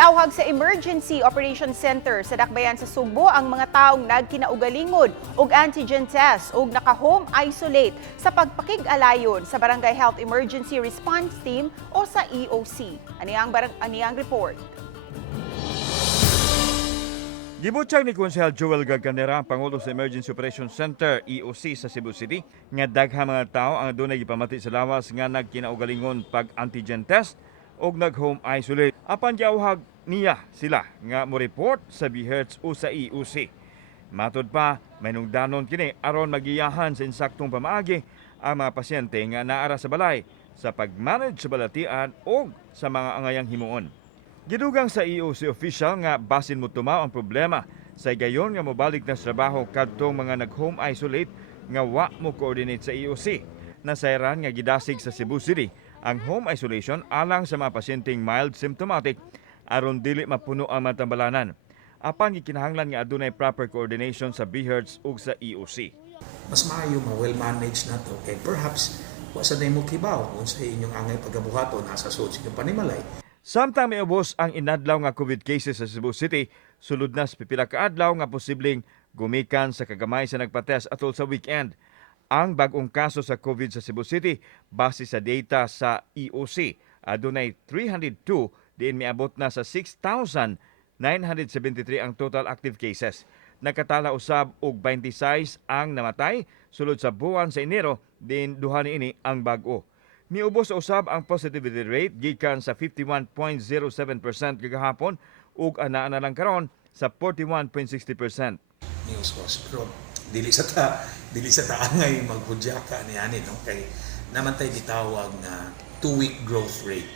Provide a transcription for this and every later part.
Giawhag sa Emergency Operation Center sa Dakbayan sa Subo ang mga taong nagkinaugalingod og antigen test ug naka-home isolate sa pagpakig-alayon sa Barangay Health Emergency Response Team o sa EOC. Aniyang report. Gibutyag ni Konsehal Joel Gaganera, ang Pangulo sa Emergency Operations Center, EOC sa Cebu City, nga daghang mga tao ang adunay gipamati sa lawas nga nagkinaugalingon pag antigen test og nag-home isolate. Apan giawhag niya sila nga mo report sa BHERTS o sa EOC. Matod pa, may nungdanon kini aron magiyahan sa insaktong pamaagi ang mga pasyente nga naara sa balay sa pag-manage sa balatian o sa mga angayang himuon. Gidugang sa EOC official nga basin mo tumaw ang problema sa gayon nga mobalik na sa trabaho kadtong mga nag-home isolate nga wa mo coordinate sa EOC. Nasayran nga gidasig sa Cebu City ang home isolation alang sa mga pasyenteng mild symptomatic aron dili mapuno ang matambalanan. Apan gikinahanglan nga adunay proper coordination sa BHERTS ug sa EOC. Mas maayo well managed na to kay perhaps wa sa mo kibaw kung sa inyong angay pagabuhaton nasa sud sa panimalay. Samtang may ubos ang inadlaw nga COVID cases sa Cebu City, sulod na sa pipila ka adlaw nga posibleng gumikan sa kagamay sa nagpatest atol sa weekend. Ang bagong kaso sa COVID sa Cebu City, base sa data sa EOC, adunay 302 diin miabot na sa 6,973 ang total active cases. Nakatala usab og 26 ang namatay sulod sa buwan sa Enero, din duha niini ang bag-o. Miubos usab ang positivity rate gikan sa 51.07% kagahapon ug anaa na lang karon sa 41.60%. News was pero dili sa taangay maghudyaka niani no kay naman tay gitawag na 2-week growth rate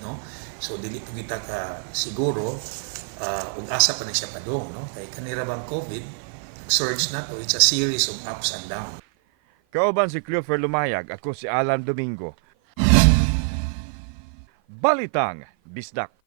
no. So dili pa kita ka siguro ug asa pa ni siya padong no kay kanira bang COVID surge na to, it's a series of ups and downs. Kauban si Cleofer Lumayag, ako si Alan Domingo. Balitang Bisdak.